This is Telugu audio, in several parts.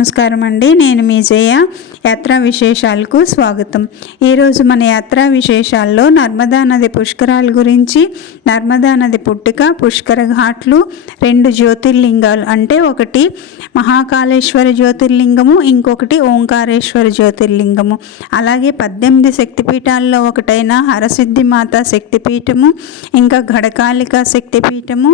నమస్కారం అండి, నేను మీ జయ. యాత్రా విశేషాలకు స్వాగతం. ఈరోజు మన యాత్రా విశేషాల్లో నర్మదా నది పుష్కరాల గురించి, నర్మదా నది పుట్టిక, పుష్కర ఘాట్లు, 2 జ్యోతిర్లింగాలు అంటే ఒకటి మహాకాళేశ్వర జ్యోతిర్లింగము, ఇంకొకటి ఓంకారేశ్వర జ్యోతిర్లింగము, అలాగే 18 శక్తిపీఠాల్లో ఒకటైన హరసిద్ధి మాత శక్తిపీఠము, ఇంకా ఘటకాళిక శక్తిపీఠము,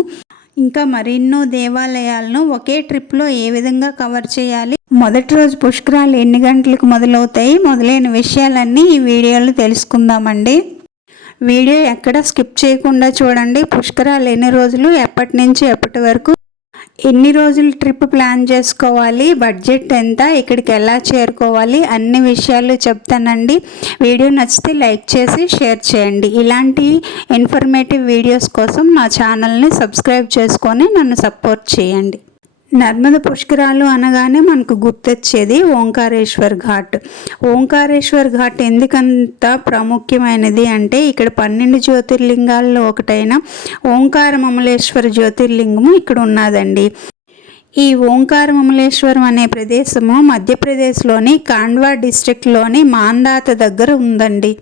ఇంకా మరెన్నో దేవాలయాలను ఒకే ట్రిప్లో ఏ విధంగా కవర్ చేయాలి, మొదటి రోజు పుష్కరాలు ఎన్ని గంటలకు మొదలవుతాయి, మొదలైన విషయాలన్నీ ఈ వీడియోలో తెలుసుకుందామండి. వీడియో ఎక్కడ స్కిప్ చేయకుండా చూడండి. పుష్కరాలు ఎన్ని రోజులు, ఎప్పటి నుంచి ఎప్పటి వరకు, ఎన్ని రోజులు ట్రిప్ ప్లాన్ చేసుకోవాలి, బడ్జెట్ ఎంత, ఇక్కడికి ఎలా చేరుకోవాలి, అన్ని విషయాలు చెప్తానండి. వీడియో నచ్చితే లైక్ చేసి షేర్ చేయండి. ఇలాంటి ఇన్ఫర్మేటివ్ వీడియోస్ కోసం నా ఛానల్ని సబ్స్క్రైబ్ చేసుకొని నన్ను సపోర్ట్ చేయండి. నర్మద పుష్కరాలు అనగానే మనకు గుర్తొచ్చేది ఓంకారేశ్వర్ ఘాట్. ఓంకారేశ్వర్ ఘాట్ ఎందుకంత ప్రాముఖ్యమైనది అంటే ఇక్కడ 12 జ్యోతిర్లింగాల్లో ఒకటైన ఓంకారమమలేశ్వర జ్యోతిర్లింగము ఇక్కడ ఉన్నదండి. ఈ ఓంకారమమలేశ్వరం అనే ప్రదేశము మధ్యప్రదేశ్లోని కాండ్వా డిస్ట్రిక్ట్లోని మాందాత దగ్గర ఉందండి.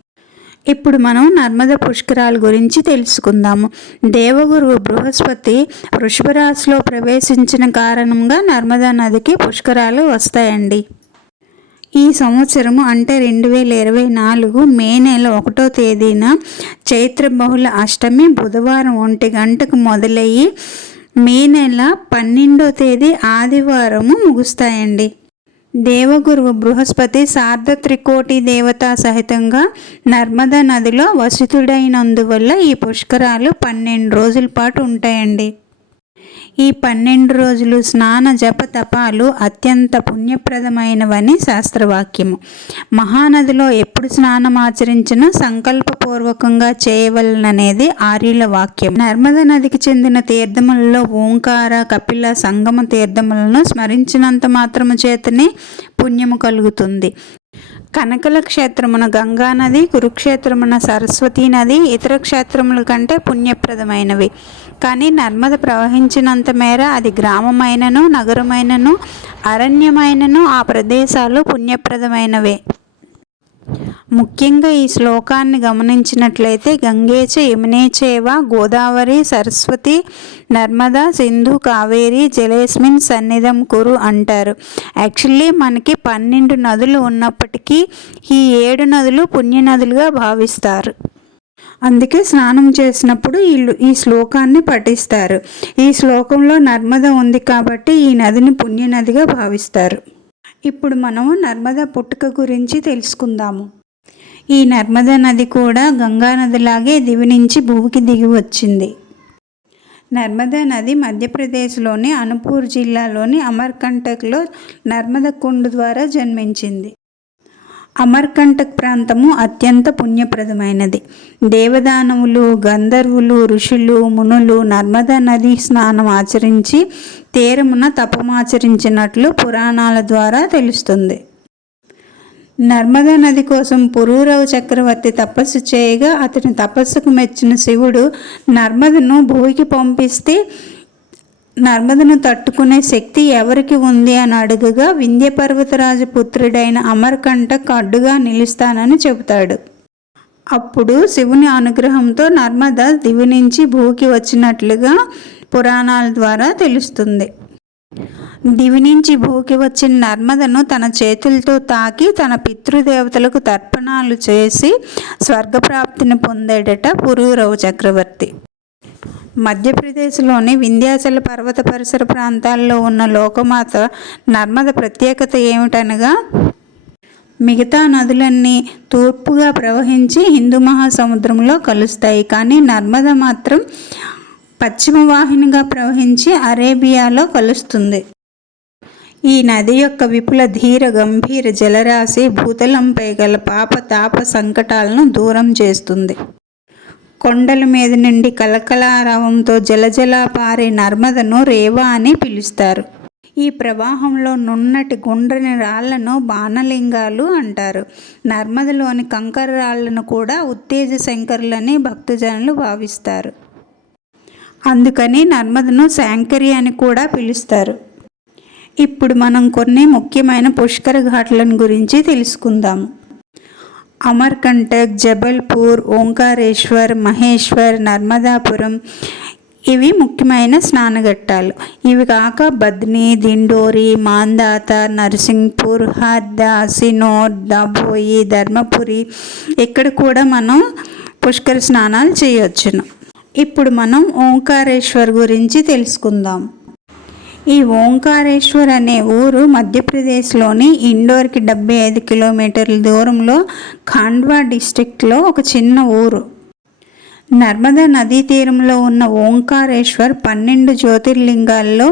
ఇప్పుడు మనం నర్మద పుష్కరాల గురించి తెలుసుకుందాము. దేవగురువు బృహస్పతి వృషభ రాశిలో ప్రవేశించిన కారణంగా నర్మదా నదికి పుష్కరాలు వస్తాయండి. ఈ సంవత్సరము అంటే 2024 మే నెల 1వ తేదీన చైత్ర బహుళ అష్టమి బుధవారం 1 గంటకు మొదలయ్యి మే నెల 12వ తేదీ ఆదివారము ముగుస్తాయండి. దేవగురువు బృహస్పతి సార్ధ త్రికోటి దేవతా సహితంగా నర్మదా నదిలో వసితుడైనందువల్ల ఈ పుష్కరాలు 12 రోజుల పాటు ఉంటాయండి. ఈ 12 రోజులు స్నాన జప తపాలు అత్యంత పుణ్యప్రదమైనవని శాస్త్రవాక్యము. మహానదిలో ఎప్పుడు స్నానం ఆచరించినా సంకల్పపూర్వకంగా చేయవలననేది ఆర్యుల వాక్యం. నర్మదా నదికి చెందిన తీర్థములలో ఓంకార, కపిల, సంగమ తీర్థములను స్మరించినంత మాత్రము చేతనే పుణ్యము కలుగుతుంది. కనకల క్షేత్రమున గంగానది, కురుక్షేత్రమున సరస్వతీ నది ఇతర క్షేత్రముల కంటే పుణ్యప్రదమైనవి. కానీ నర్మద ప్రవహించినంత మేర అది గ్రామమైనను, నగరమైనను, అరణ్యమైనను ఆ ప్రదేశాలు పుణ్యప్రదమైనవే. ముఖ్యంగా ఈ శ్లోకాన్ని గమనించినట్లయితే గంగేచ యమునేచైవ గోదావరి సరస్వతి నర్మదా సింధు కావేరి జలేస్మిన్ సన్నిధం కురు అంటారు. యాక్చువల్లీ మనకి 12 నదులు ఉన్నప్పటికీ ఈ 7 నదులు పుణ్యనదులుగా భావిస్తారు. అందుకే స్నానం చేసినప్పుడు ఈ శ్లోకాన్ని పఠిస్తారు. ఈ శ్లోకంలో నర్మద ఉంది కాబట్టి ఈ నదిని పుణ్యనదిగా భావిస్తారు. ఇప్పుడు మనము నర్మదా పుట్టుక గురించి తెలుసుకుందాము. ఈ నర్మదా నది కూడా గంగా నదిలాగే దివి నుంచి భూమికి దిగి వచ్చింది. నర్మదా నది మధ్యప్రదేశ్లోని అనుపూర్ జిల్లాలోని అమర్కంటక్లో నర్మద కుండ్ ద్వారా జన్మించింది. అమర్కంటక్ ప్రాంతము అత్యంత పుణ్యప్రదమైనది. దేవదానవులు, గంధర్వులు, ఋషులు, మునులు నర్మదా నది స్నానం ఆచరించి తీరమున తపమాచరించినట్లు పురాణాల ద్వారా తెలుస్తుంది. నర్మదా నది కోసం పురూరవ చక్రవర్తి తపస్సు చేయగా అతని తపస్సుకు మెచ్చిన శివుడు నర్మదను భూమికి పంపిస్తే నర్మదను తట్టుకునే శక్తి ఎవరికి ఉంది అని అడుగగా వింధ్య పర్వతరాజు పుత్రుడైన అమర్కంటక్ అడ్డుగా నిలుస్తానని చెబుతాడు. అప్పుడు శివుని అనుగ్రహంతో నర్మద దివి నుంచి భూకి వచ్చినట్లుగా పురాణాల ద్వారా తెలుస్తుంది. దివి నుంచి భూకి వచ్చిన నర్మదను తన చేతులతో తాకి తన పితృదేవతలకు తర్పణాలు చేసి స్వర్గప్రాప్తిని పొందేడట పురూరవ చక్రవర్తి. మధ్యప్రదేశ్లోని వింధ్యాచల పర్వత పరిసర ప్రాంతాల్లో ఉన్న లోకమాత నర్మద ప్రత్యేకత ఏమిటనగా మిగతా నదులన్నీ తూర్పుగా ప్రవహించి హిందూ మహాసముద్రంలో కలుస్తాయి. కానీ నర్మద మాత్రం పశ్చిమ వాహినిగా ప్రవహించి అరేబియాలో కలుస్తుంది. ఈ నది యొక్క విపుల ధీర గంభీర జలరాశి భూతలంపై గల పాప తాప సంకటాలను దూరం చేస్తుంది. కొండల మీద నుండి కలకలారవంతో జలజలా పారే నర్మదను రేవా అని పిలుస్తారు. ఈ ప్రవాహంలో నున్నటి గుండ్రని రాళ్లను బాణలింగాలు అంటారు. నర్మదలోని కంకర రాళ్లను కూడా ఉత్తేజ శంకరులని భక్తజనులు భావిస్తారు. అందుకని నర్మదను శాంకరి అని కూడా పిలుస్తారు. ఇప్పుడు మనం కొన్ని ముఖ్యమైన పుష్కర ఘాట్లను గురించి తెలుసుకుందాం. అమర్కంటక్, జబల్పూర్, ఓంకారేశ్వర్, మహేశ్వర్, నర్మదాపురం ఇవి ముఖ్యమైన స్నానఘట్టాలు. ఇవి కాక బద్ని, దిండోరి, మాందాత, నర్సింగ్పూర్, హర్దా, సినోర్, దాబోయి, ధర్మపురి ఇక్కడ కూడా మనం పుష్కర స్నానాలు చేయొచ్చును. ఇప్పుడు మనం ఓంకారేశ్వర్ గురించి తెలుసుకుందాం. ఈ ఓంకారేశ్వర్ అనే ఊరు మధ్యప్రదేశ్లోని ఇండోర్కి 75 కిలోమీటర్ల దూరంలో ఖాండ్వా డిస్టిక్లో ఒక చిన్న ఊరు. నర్మదా నదీ తీరంలో ఉన్న ఓంకారేశ్వర్ 12 జ్యోతిర్లింగాల్లో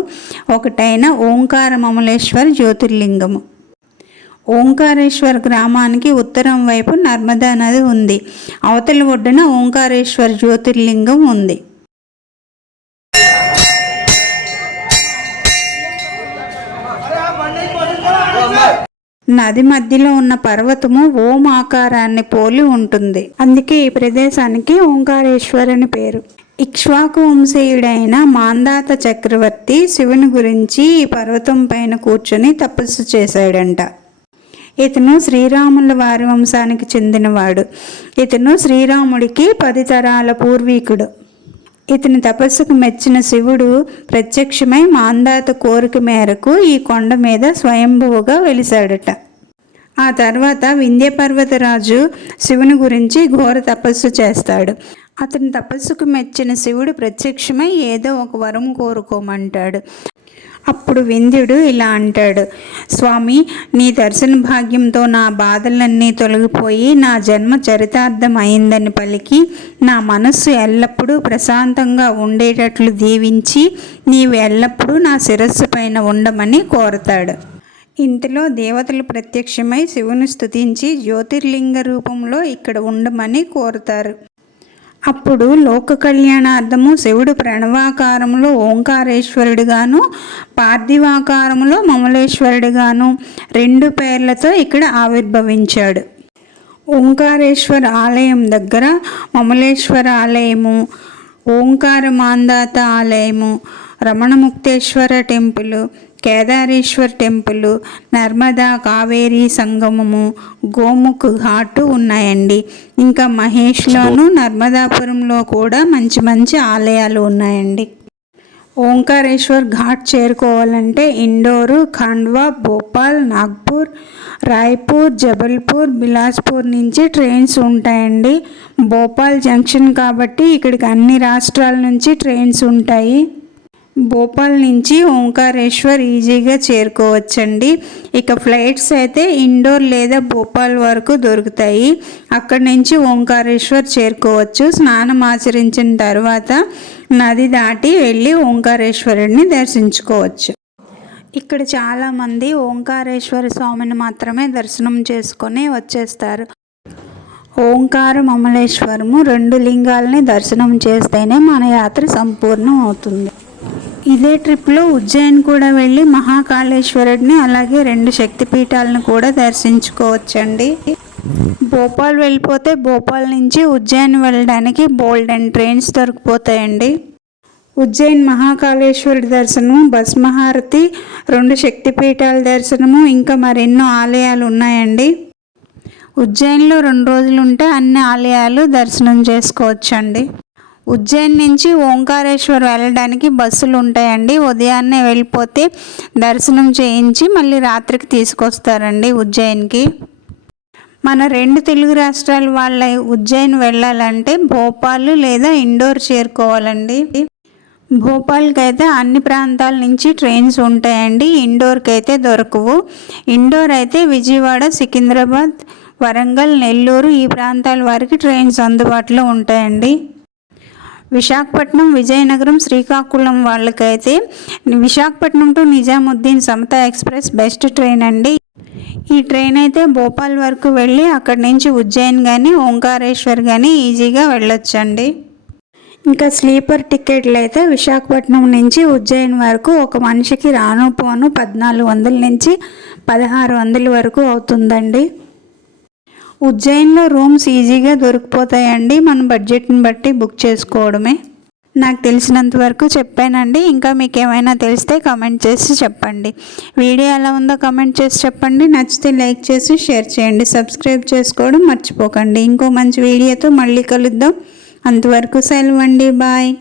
ఒకటైన ఓంకారమమలేశ్వర్ జ్యోతిర్లింగము. ఓంకారేశ్వర్ గ్రామానికి ఉత్తరం వైపు నర్మదా నది ఉంది. అవతల ఒడ్డున ఓంకారేశ్వర్ జ్యోతిర్లింగం ఉంది. నది మధ్యలో ఉన్న పర్వతము ఓం ఆకారాన్ని పోలి ఉంటుంది. అందుకే ఈ ప్రదేశానికి ఓంకారేశ్వర్ అని పేరు. ఇక్ష్వాకు వంశీయుడైన మాందాత చక్రవర్తి శివుని గురించి ఈ పర్వతం పైన కూర్చొని తపస్సు చేశాడంట. ఇతను శ్రీరాముల వారి వంశానికి చెందినవాడు. ఇతను శ్రీరాముడికి 10 తరాల పూర్వీకుడు. ఇతని తపస్సుకు మెచ్చిన శివుడు ప్రత్యక్షమై మాందాత కోరిక మేరకు ఈ కొండ మీద స్వయంభువుగా వెలిశాడట. ఆ తర్వాత వింధ్య పర్వతరాజు శివుని గురించి ఘోర తపస్సు చేస్తాడు. అతని తపస్సుకు మెచ్చిన శివుడు ప్రత్యక్షమై ఏదో ఒక వరం కోరుకోమంటాడు. అప్పుడు వింధ్యుడు ఇలా అంటాడు: స్వామి, నీ దర్శన భాగ్యంతో నా బాధలన్నీ తొలగిపోయి నా జన్మ చరితార్థం అయిందని పలికి నా మనస్సు ఎల్లప్పుడూ ప్రశాంతంగా ఉండేటట్లు దీవించి నీవు ఎల్లప్పుడూ నా శిరస్సు పైన ఉండమని కోరతాడు. ఇంతలో దేవతలు ప్రత్యక్షమై శివుని స్తుతించి జ్యోతిర్లింగ రూపంలో ఇక్కడ ఉండమని కోరుతారు. అప్పుడు లోక కళ్యాణార్థము శివుడు ప్రణవాకారంలో ఓంకారేశ్వరుడిగాను, పార్థివాకారంలో మమలేశ్వరుడిగాను 2 పేర్లతో ఇక్కడ ఆవిర్భవించాడు. ఓంకారేశ్వర ఆలయం దగ్గర మమలేశ్వర ఆలయము, ఓంకార మాందాత ఆలయము, రమణముక్తేశ్వర టెంపుల్, కేదారేశ్వర్ టెంపుల్, నర్మదా కావేరీ సంగమము, గోముఖ్ ఘాటు ఉన్నాయండి. ఇంకా మహేష్లోను నర్మదాపురంలో కూడా మంచి మంచి ఆలయాలు ఉన్నాయండి. ఓంకారేశ్వర్ ఘాట్ చేరుకోవాలంటే ఇండోరు, ఖాండ్వా, భోపాల్, నాగ్పూర్, రాయ్పూర్, జబల్పూర్, బిలాస్పూర్ నుంచి ట్రైన్స్ ఉంటాయండి. భోపాల్ జంక్షన్ కాబట్టి ఇక్కడికి అన్ని రాష్ట్రాల నుంచి ట్రైన్స్ ఉంటాయి. భోపాల్ నుంచి ఓంకారేశ్వర్ ఈజీగా చేరుకోవచ్చండి. ఇక ఫ్లైట్స్ అయితే ఇండోర్ లేదా భోపాల్ వరకు దొరుకుతాయి. అక్కడి నుంచి ఓంకారేశ్వర్ చేరుకోవచ్చు. స్నానం ఆచరించిన తర్వాత నది దాటి వెళ్ళి ఓంకారేశ్వరుడిని దర్శించుకోవచ్చు. ఇక్కడ చాలామంది ఓంకారేశ్వర స్వామిని మాత్రమే దర్శనం చేసుకొని వచ్చేస్తారు. ఓంకార మమలేశ్వరము 2 లింగాలని దర్శనం చేస్తేనే మన యాత్ర సంపూర్ణం అవుతుంది. ఇదే ట్రిప్లో ఉజ్జయిన్ కూడా వెళ్ళి మహాకాళేశ్వరుడిని అలాగే 2 శక్తిపీఠాలను కూడా దర్శించుకోవచ్చండి. భోపాల్ వెళ్ళిపోతే భోపాల్ నుంచి ఉజ్జయిన్ వెళ్ళడానికి బోల్డెన్ ట్రైన్స్ దొరికిపోతాయండి. ఉజ్జయిన్ మహాకాళేశ్వరుడి దర్శనము, భస్మహారతి, 2 శక్తిపీఠాల దర్శనము, ఇంకా మరెన్నో ఆలయాలు ఉన్నాయండి. ఉజ్జయిన్లో 2 రోజులు ఉంటే అన్ని ఆలయాలు దర్శనం చేసుకోవచ్చండి. ఉజ్జయిన్ నుంచి ఓంకారేశ్వర్ వెళ్ళడానికి బస్సులు ఉంటాయండి. ఉదయాన్నే వెళ్ళిపోతే దర్శనం చేయించి మళ్ళీ రాత్రికి తీసుకొస్తారండి ఉజ్జయిన్కి. మన 2 తెలుగు రాష్ట్రాల వాళ్ళ ఉజ్జయిన్ వెళ్ళాలంటే భోపాల్ లేదా ఇండోర్ చేరుకోవాలండి. భోపాల్కి అయితే అన్ని ప్రాంతాల నుంచి ట్రైన్స్ ఉంటాయండి. ఇండోర్కి అయితే దొరకవు. ఇండోర్ అయితే విజయవాడ, సికింద్రాబాద్, వరంగల్, నెల్లూరు ఈ ప్రాంతాల వారికి ట్రైన్స్ అందుబాటులో ఉంటాయండి. విశాఖపట్నం, విజయనగరం, శ్రీకాకుళం వాళ్ళకైతే Visakhapatnam to Nizamuddin Samata express best train అండి. ఈ ట్రైన్ అయితే భోపాల్ వరకు వెళ్ళి అక్కడి నుంచి ఉజ్జయిన్ కానీ ఓంకారేశ్వర్ కానీ ఈజీగా వెళ్ళొచ్చండి. ఇంకా స్లీపర్ టికెట్లు అయితే విశాఖపట్నం నుంచి ఉజ్జయిన్ వరకు ఒక మనిషికి రాను పోను 1400 నుంచి 1600 వరకు అవుతుందండి. ఉజ్జయిన్లో రూమ్స్ ఈజీగా దొరికిపోతాయండి. మన బడ్జెట్ని బట్టి బుక్ చేసుకోవడమే. నాకు తెలిసినంత వరకు చెప్పానండి. ఇంకా మీకు ఏమైనా తెలిస్తే కామెంట్ చేసి చెప్పండి. వీడియో ఎలా ఉందో కామెంట్ చేసి చెప్పండి. నచ్చితే లైక్ చేసి షేర్ చేయండి. సబ్స్క్రైబ్ చేసుకోవడం మర్చిపోకండి. ఇంకో మంచి వీడియోతో మళ్ళీ కలుద్దాం. అంతవరకు సెలవు అండి. బాయ్.